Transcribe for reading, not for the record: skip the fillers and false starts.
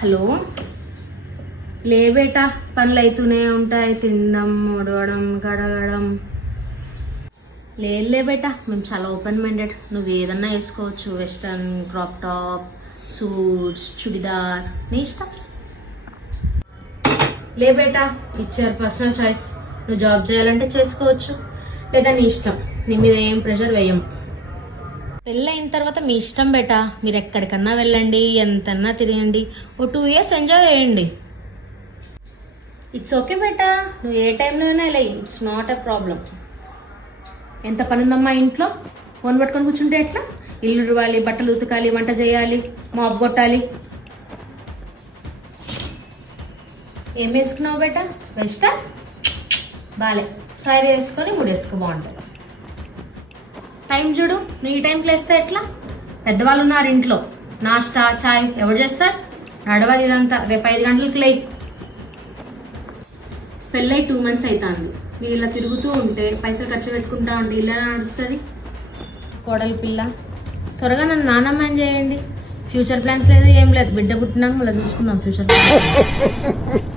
Hello లే బేటా, పనులు అవుతూనే ఉంటాయి. తినడం, ఉడవడం, కడగడం. లే బేటా, మేము చాలా ఓపెన్ మైండెడ్. నువ్వు ఏదన్నా వేసుకోవచ్చు. Western, crop top, suits, churidar, నీ ఇష్టం. లే బేటా, ఇట్స్ యువర్ పర్సనల్ చాయిస్. నువ్వు జాబ్ చేయాలంటే చేసుకోవచ్చు, లేదా నీ ఇష్టం. నీ మీద ఏం ప్రెషర్ వేయం. పెళ్ళైన తర్వాత మీ ఇష్టం బేటా. మీరు ఎక్కడికన్నా వెళ్ళండి, ఎంతన్నా తిరిగండి, ఓ 2 years ఎంజాయ్ చేయండి. ఇట్స్ ఓకే బేటా, నువ్వు ఏ టైంలో అయినా ఇలా, ఇట్స్ నాట్ ఎ ప్రాబ్లం. ఎంత పని ఉందమ్మా ఇంట్లో? ఫోన్ పట్టుకొని కూర్చుంటే ఎట్లా? ఇల్లు రువాలి, బట్టలు ఉతకాలి, వంట చేయాలి, మాప్ కొట్టాలి. ఏం వేసుకున్నావు బేటా? వెస్టర్న్ బాలే, సారీ వేసుకొని ముడేసుకో, బాగుంటుంది. టైం చూడు, నువ్వు ఈ టైంకి లేస్తే ఎట్లా? పెద్దవాళ్ళు ఉన్నారు ఇంట్లో, నాష్టా చాయ్ ఎవరు చేస్తాడు? నడవది ఇదంతా. రేపు 5 గంటలకు లేయి. పెళ్ళై 2 months అవుతాను. మీరు ఇలా తిరుగుతూ ఉంటే, పైసలు ఖర్చు పెట్టుకుంటా ఉంటే ఇలా నడుస్తుంది. కోడలి పిల్ల, త్వరగా నన్ను నాన్నమ్మని చేయండి. ఫ్యూచర్ ప్లాన్స్ లేదు, ఏం లేదు. బిడ్డ పుట్టినాక మళ్ళీ చూసుకుందాం ఫ్యూచర్ ప్లాన్స్.